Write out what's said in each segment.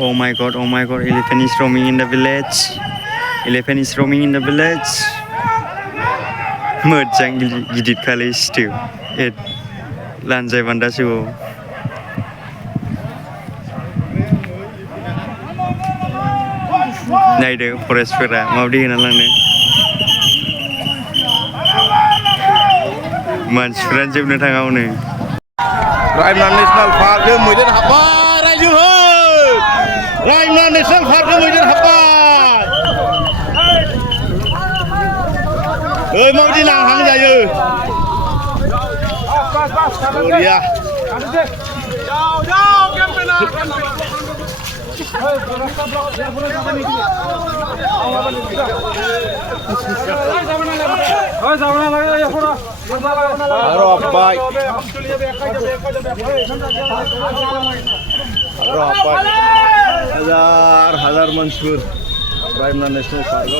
Oh my god, elephant is roaming in the village. Elephant is roaming in the village. Moजां गिदिर खालै सिथु लानजाय बान्दासो नायदो फरेस्टफोरा माबायदि होना लांदों मानसिफ्रानो जोबनो थाङा हनै रायमना नेशनेल पार्क मैदेर हाब्बाय रायजो हो रायमना नेशनेल पार्क मैदेर हाब्बाय ओइ माबायदि नांहां जायो बरिया हजार मानसिफोर रायमना नेशनेल पार्कआव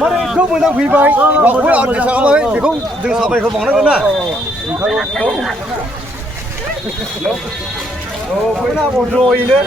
माने एखौ मोजां फैबाय रावबो आदेश खालामाखै बेखौ जों साबायखर बावनांगोन ना औ फैना बन्द'यैनो